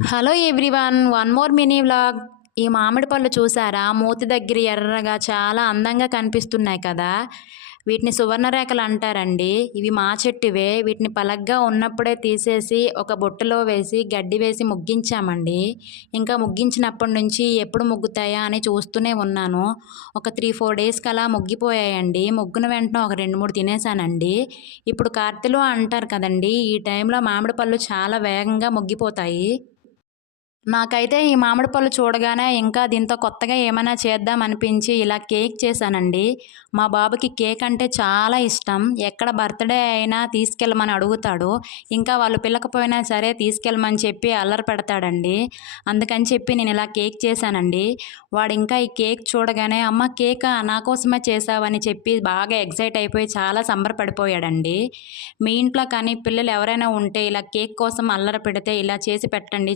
Hello everyone. One more mini vlog. ఈ మామిడి పళ్ళు చూసారా? మూతి దగ్గర ఎర్రగా చాలా అందంగా కనిపిస్తున్నాయి కదా! వీటిని సువర్ణరేఖలు అంటారండి. ఇవి మా చెట్టువే. వీటిని పలగ్గా ఉన్నప్పుడే తీసేసి ఒక బుట్టలో వేసి గడ్డి వేసి ముగ్గించామండి. ఇంకా ముగ్గించినప్పటి నుంచి ఎప్పుడు ముగ్గుతాయా అని చూస్తూనే ఉన్నాను. ఒక 3, 4 డేస్‌కి అలా ముగ్గిపోయాయండి. ముగ్గిన వెంటనే ఒక 2, 3 తినేసానండి. ఇప్పుడు కార్తెలు అంటారు కదండీ! ఈ టైంలో మామిడి పళ్ళు చాలా వేగంగా ముగ్గిపోతాయి. నాకైతే ఈ మామిడి పళ్ళు చూడగానే ఇంకా దీంతో కొత్తగా ఏమైనా చేద్దాం అనిపించి ఇలా కేక్ చేశానండి. మా బాబుకి కేక్ అంటే చాలా ఇష్టం. ఎక్కడ బర్త్‌డే అయినా తీసుకెళ్ళమని అడుగుతాడు. ఇంకా వాళ్ళు పిలకపోయినా సరే తీసుకెళ్ళమని చెప్పి అల్లరి పెడతాడండి. అందుకని చెప్పి నేను ఇలా కేక్ చేశానండి. వాడు ఇంకా ఈ కేక్ చూడగానే "అమ్మ కేకా? నా కోసమే చేశావని" చెప్పి బాగా ఎక్సైట్ అయిపోయి చాలా సంబరపడిపోయాడండి. మీ ఇంట్లో కానీ పిల్లలు ఎవరైనా ఉంటే ఇలా కేక్ కోసం అల్లరి పెడితే ఇలా చేసి పెట్టండి.